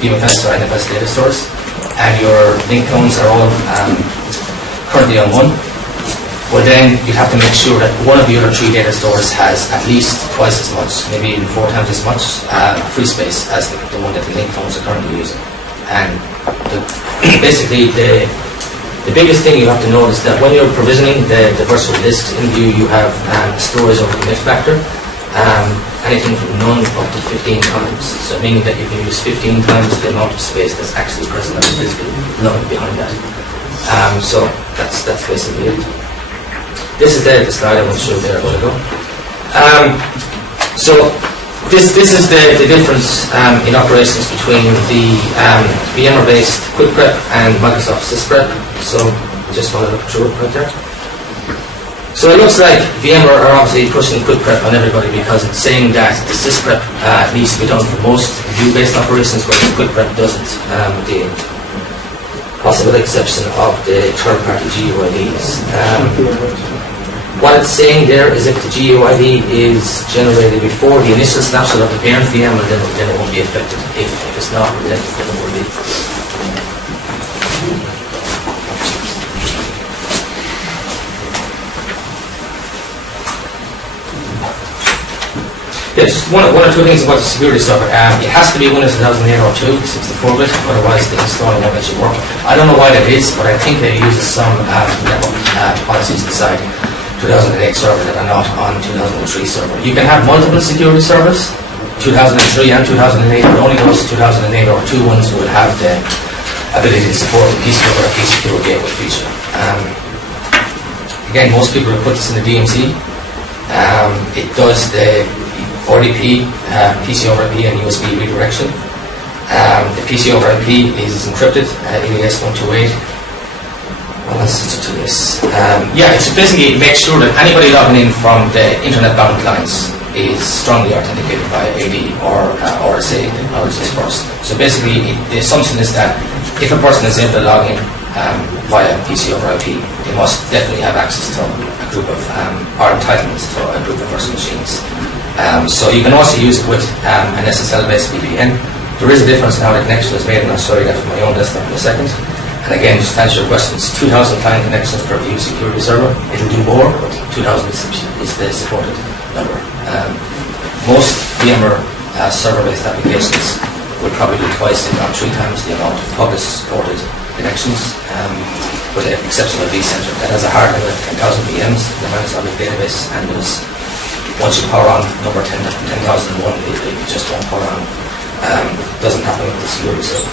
VMware or NFS data stores, and your link clones are all currently on one, well then you'd have to make sure that one of the other 3 data stores has at least twice as much, maybe even 4 times as much free space as the one that the link clones are currently using. And basically the biggest thing you have to know is that when you're provisioning the virtual disks in View, you have storage over commit factor, anything from none up to 15 times. So meaning that you can use 15 times the amount of space that's actually present on the physical node behind that. So that's basically it. This is the slide I want to show there a while ago. So this is the difference in operations between the VMware-based Quick Prep and Microsoft SysPrep. So just want to look through it right there. So it looks like VMware are obviously pushing Quick Prep on everybody because it's saying that the SysPrep needs to be done for most view-based operations, whereas Quick Prep doesn't. With the possible exception of the third-party GUIDs. What it's saying there is if the GUID is generated before the initial snapshot of the parent VM, then it won't be affected. If it's not, then it will be. Yeah, just one or two things about the security server. It has to be Windows 2008 or 2, 64-bit, otherwise the installer won't let you work. I don't know why that is, but I think they use some network policies inside 2008 server that are not on 2003 server. You can have multiple security servers, 2003 and 2008, but only those 2008 or 2 ones will have the ability to support the P-Secure or P-Secure gateway feature. Again, most people have put this in the DMZ. It does the RDP, PC over IP, and USB redirection. The PC over IP is encrypted, AES 128. To this. Yeah, it's basically make sure that anybody logging in from the internet-bound clients is strongly authenticated by AD or RSA technologies first. So basically, the assumption is that if a person is able to log in via PC over IP, they must definitely have access to a group of, or entitlements to a group of virtual machines. So you can also use it with an SSL-based VPN. There is a difference now the connection is made, and I'll show you that from my own desktop in a second. And again, just to answer your question, it's 2,000 client connections per view security server. It'll do more, but 2,000 is the supported number. Most VMware server-based applications will probably do twice, if not 3 times, the amount of public supported connections, with the exception of vCenter. That has a hard limit of 10,000 VMs, the Microsoft database, and once you power on number 10,001, it just won't power on. Doesn't happen with the security server.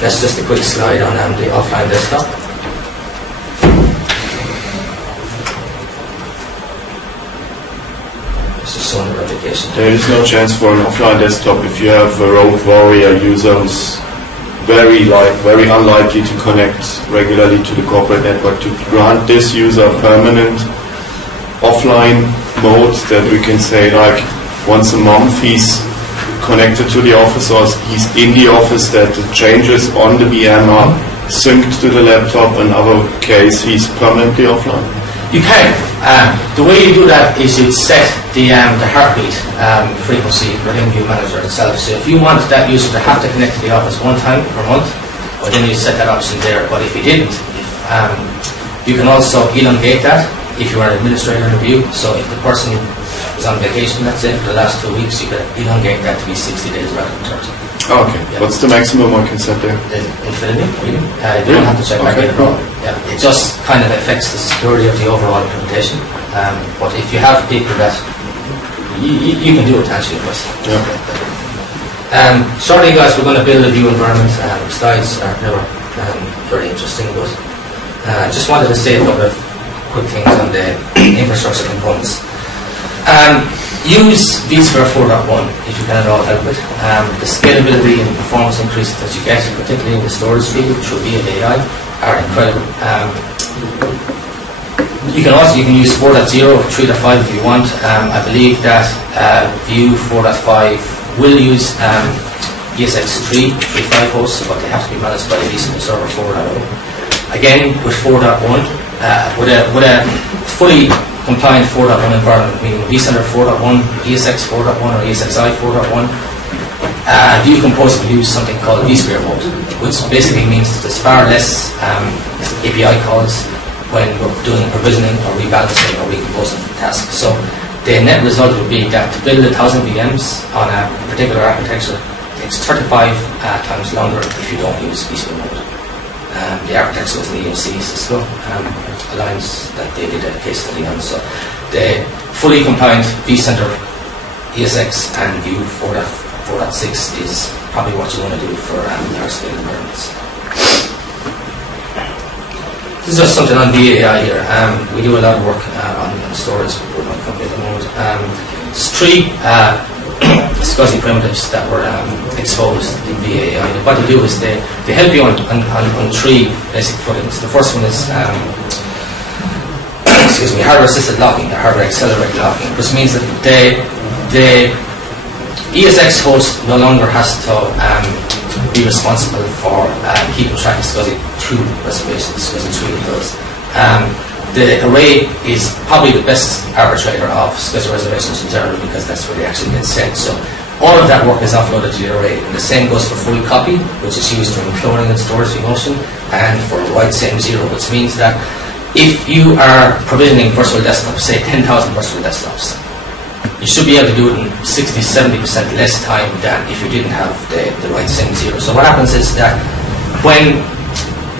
That's just a quick slide on the offline desktop. This is showing the replication. There is no chance for an offline desktop if you have a rogue warrior user who's very unlikely to connect regularly to the corporate network, to grant this user permanent offline mode that we can say like once a month he's connected to the office or he's in the office, that the changes on the VM are synced to the laptop, in other case he's permanently offline? You can. The way you do that is you set the heartbeat frequency within View Manager itself. So if you want that user to have to connect to the office 1 time per month, well then you set that option there. But if you didn't, you can also elongate that if you are an administrator in View. So if the person is on vacation, let's say, for the last 2 weeks, you could elongate that to be 60 days rather than 30. Okay. Yeah. What's the maximum one can set there? Infinity, really. You don't have to check back in at all. Yeah. It just kind of affects the security of the overall implementation. But if you have people that you can do it to answer your question. Yeah. Shortly, guys, we're going to build a View environment. Slides are never very interesting, but just wanted to say a couple of quick things on the infrastructure components. Use vSphere 4.1 if you can at all help it. The scalability and performance increases that you get, particularly in the storage field through VMware AI, are incredible. You can use 4.0, 3.5 if you want. I believe that View 4.5 will use ESX3 3.5 hosts, but they have to be managed by the vSphere server 4.0. Again, with 4.1, with a fully compliant 4.1 environment, meaning vCenter 4.1, ESX 4.1 or ESXi 4.1, view compose will use something called vSphere mode, which basically means that there's far less API calls when we're doing provisioning or rebalancing or recomposing tasks. So the net result would be that to build 1,000 VMs on a particular architecture takes 35 times longer if you don't use vSphere mode. The architecture was in the EMC Cisco Alliance that they did a case study on. So the fully compliant vCenter, ESX and View 4.6 is probably what you want to do for large scale environments. This is just something on VAI here. We do a lot of work on storage with my company at the moment. There's 3 SCSI primitives that were exposed in VAI. And what they do is they help you on 3 basic footings. The first one is hardware assisted locking, or hardware accelerated locking, which means that the ESX host no longer has to be responsible for keeping track of SCSI through reservations. SCSI 3 does. The array is probably the best arbitrator of SCSI reservations in general because that's where they actually get sent. So all of that work is offloaded to the array, and the same goes for full copy, which is used during cloning and storage vMotion, and for write same 0, which means that if you are provisioning virtual desktops, say 10,000 virtual desktops, you should be able to do it in 60-70% less time than if you didn't have the write same 0. So what happens is that when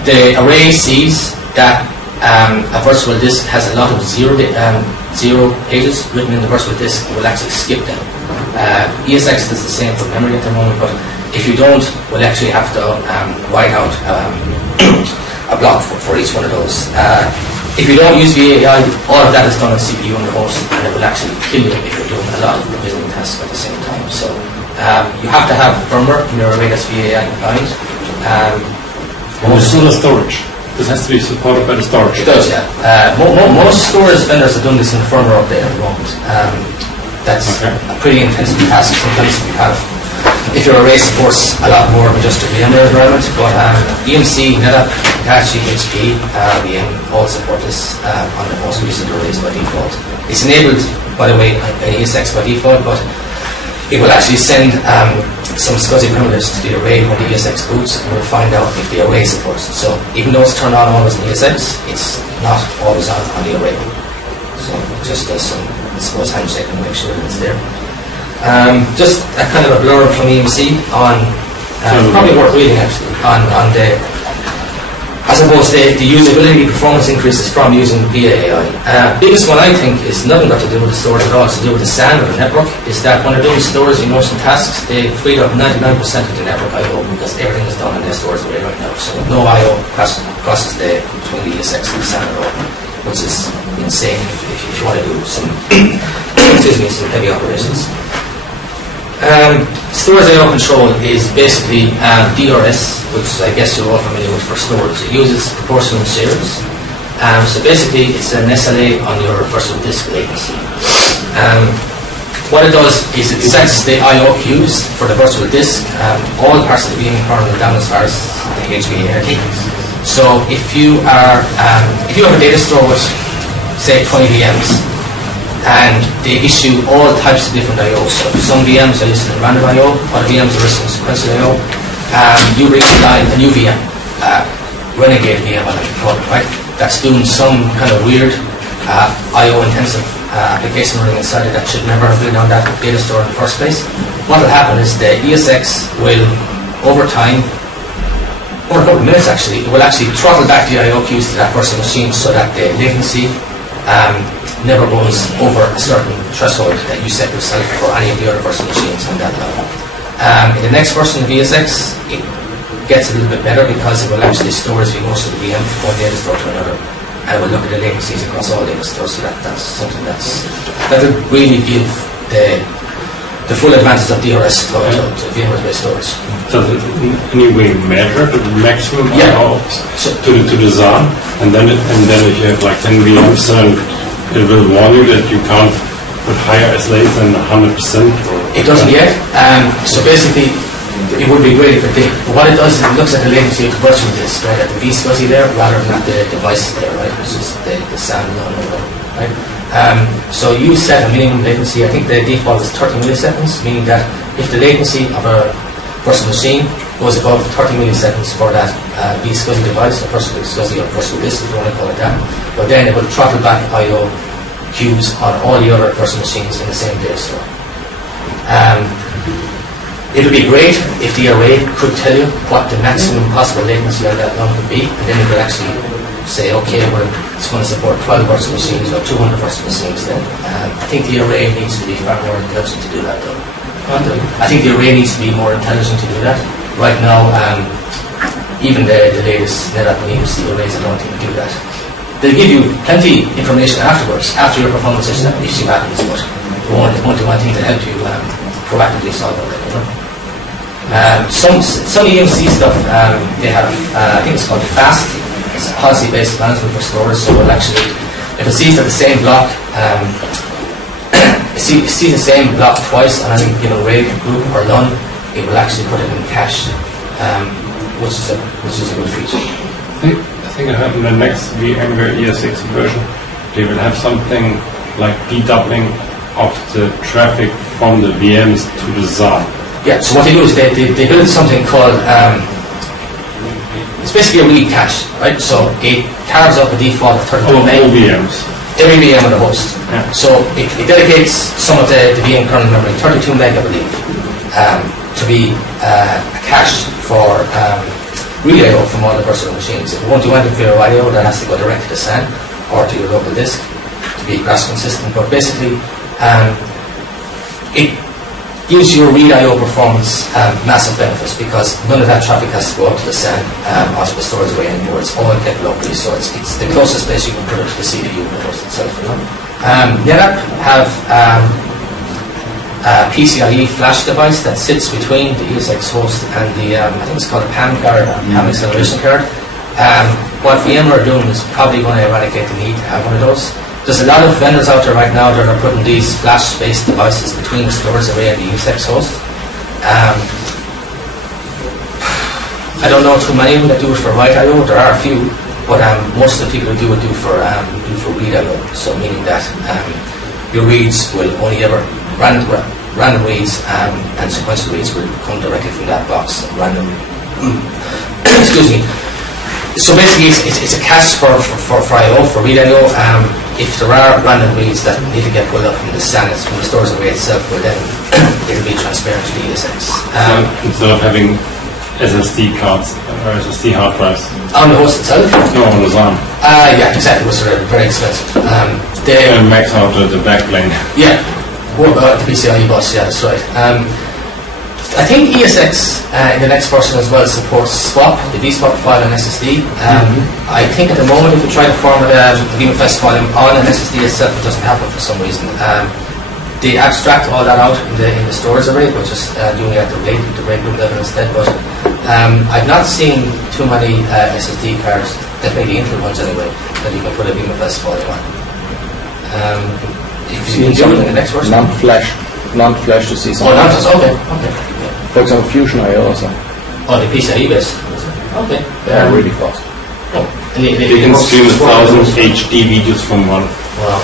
the array sees that a virtual disk has a lot of 0 pages written in the virtual disk, it will actually skip them. ESX does the same for memory at the moment, but if you don't, we'll actually have to write out a block for each one of those. If you don't use VAI, all of that is done on CPU on the host, and it will actually kill you if you're doing a lot of provisioning tasks at the same time. So you have to have firmware in your array that's VAI compliant. Also the storage. This has to be supported by the storage. It does, yeah. Most storage vendors are doing this in the firmware update at the moment. That's a pretty intensive task. Sometimes we have, if your array supports a lot more than just a VMware environment, but EMC, NetApp, Apache, HP, VM all support this on the most recent arrays by default. It's enabled, by the way, by ESX by default, but it will actually send some SCSI primitives to the array when the ESX boots, and we'll find out if the array supports it. So even though it's turned on always in ESX, it's not always on the array. So it just does some, I suppose, handshake and make sure that it's there. Just a kind of a blurb from EMC on, probably worth reading actually, on the, I suppose, the usability performance increases from using VAI. Biggest one I think is nothing got to do with the storage at all, it's to do with the SAN or the network, is that when they're doing storage vMotion tasks, they freed up 99% of the network I/O because everything is done in their storage array right now. So no I/O crosses between the ESX and the SAN at all, which is insane if you want to do some, excuse me, some heavy operations. Storage I/O control is basically DRS, which I guess you're all familiar with for storage. It uses proportional shares. So basically it's an SLA on your virtual disk latency. What it does is it sets the I/O queues for the virtual disk, all parts of the VM kernel down as far as the HVAC. So if you have a data store with, say, 20 VMs, and they issue all types of different I/O. So some VMs are listed in random I/O, other VMs are listed in sequential I/O. You bring online a new VM, Renegade VM, I like to call it, right? That's doing some kind of weird I/O intensive application running inside it that should never have been on that data store in the first place. What will happen is the ESX will, over time, over a couple of minutes actually, it will actually throttle back the I/O queues to that virtual machine so that the latency never goes over a certain threshold that you set yourself for any of the other virtual machines on that level. In the next version of ESX, it gets a little bit better because it will actually store as vMotion of the VM from one data store to another, and it will look at the latencies across all data stores. So that's something that will really give the full advantage of DRS to VMware-based storage. So in any way measure the maximum I/O to the ZAN, and then if you have like 10 VMs, it will warn you that you can't put higher SLAs than 100%? It doesn't yet. So basically, it would be great if it did. But what it does is it looks at the latency of the virtual disk, right, at the vSCSI there, rather than at the device there, right, which is the SAN node, right? So you set a minimum latency. I think the default is 30 milliseconds, meaning that if the latency of a virtual machine goes above 30 milliseconds for that vSCSI device, or virtual SCSI or virtual disk, if you want to call it that, but then it will throttle back I/O queues on all the other virtual machines in the same data store. It would be great if the array could tell you what the maximum possible latency on that node would be, and then you could actually say, okay, well, it's going to support 12 virtual machines or 200 virtual machines then. I think the array needs to be far more intelligent to do that, though. I think the array needs to be more intelligent to do that. Right now, even the latest NetApp names, the arrays, I don't think do that. They'll give you plenty information afterwards, after your performance issue happens, but it won't do anything to help you proactively solve it. Some EMC stuff, they have, I think it's called FAST. It's policy-based management for storage, so it'll actually, if it sees that the same block, it sees the same block twice on any given RAID group or LUN, it will actually put it in cache, which is a good feature. I think I heard in the next VMware ES6 version, they will have something like dedoubling of the traffic from the VMs to the ZAR. Yeah, so what they do is they build something called, it's basically a read cache, right? So it carves up a default of 32 meg. All VMs. Every VM on the host. Yeah. So it dedicates some of the VM kernel memory, 32 meg I believe, to be a cache for read I/O from all the virtual machines. If you want to do anything for your I/O, that has to go direct to the SAN or to your local disk to be cross consistent. But basically, it gives your read I/O performance massive benefits because none of that traffic has to go up to the SAN onto the storage array anymore. It's all kept locally, so it's the closest place you can put it to the CPU of the host itself. NetApp have a PCIe flash device that sits between the ESX host and the, I think it's called a PAM card, PAM acceleration card. What VMware are doing is probably going to eradicate the need to have one of those. There's a lot of vendors out there right now that are putting these flash-based devices between the storage array and the ESX host. I don't know too many of them that do it for write I/O. There are a few, but most of the people who do it do for read I/O. So meaning that your reads will only ever random reads and sequential reads will come directly from that box. Random. Excuse me. So basically, it's a cache for I/O, for read I/O. If there are random reads that need to get pulled up from the SAN, from the storage array itself, well then it'll be transparent to the ESX. Instead of having SSD cards or SSD hard drives. On the host itself? No, on the ZAN. Yeah, exactly. It was very expensive. They max out the backplane. Yeah. What about the PCIe bus? Yeah, that's right. I think ESX in the next version as well supports swap, the vSwap file and SSD. I think at the moment if you try to format a VMFS file on an SSD itself, it doesn't happen for some reason. They abstract all that out in the storage array, but just doing it at the RAID group level instead. But I've not seen too many SSD cards, definitely the Intel ones anyway, that you can put a VMFS file on. If you do it in the next version. Non-flash to see something. Oh, non-flash. Okay. For example, Fusion I/O also. Oh, the PCIe based. Okay. They are really fast. Oh, and they can stream 1,000 HD videos from one. Wow.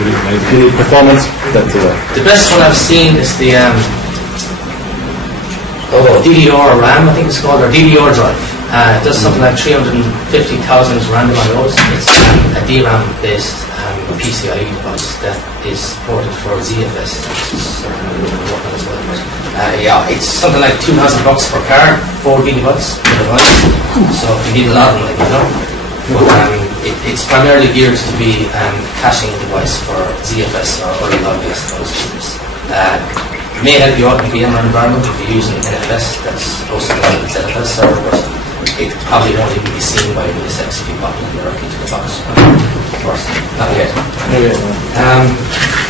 Really amazing. You need performance. That's the best one I've seen is the DDR RAM, I think it's called, or DDR drive. It does something like 350,000 random I/Os. It's a DRAM based PCIe device that is supported for ZFS, which is working as well. Yeah, it's something like $2,000 per card, 4 gigabytes per device. So you need a lot of them, like, you know. But it's primarily geared to be a caching device for ZFS or other log-based file systems. It may help you out in the VMware environment if you're using NFS that's hosted on the ZFS server, but it probably won't even be seen by ESX if you pop it directly to the box. First, not yet.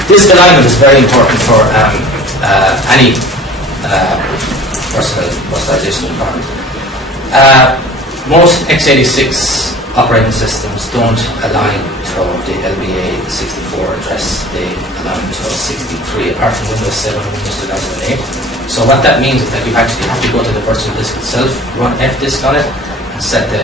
Disk alignment is very important for any virtualization environment. Most x86 operating systems don't align to the LBA 64 address. They align to 63, apart from Windows 7 and Windows 2008. So what that means is that you actually have to go to the virtual disk itself, run fdisk on it, and set the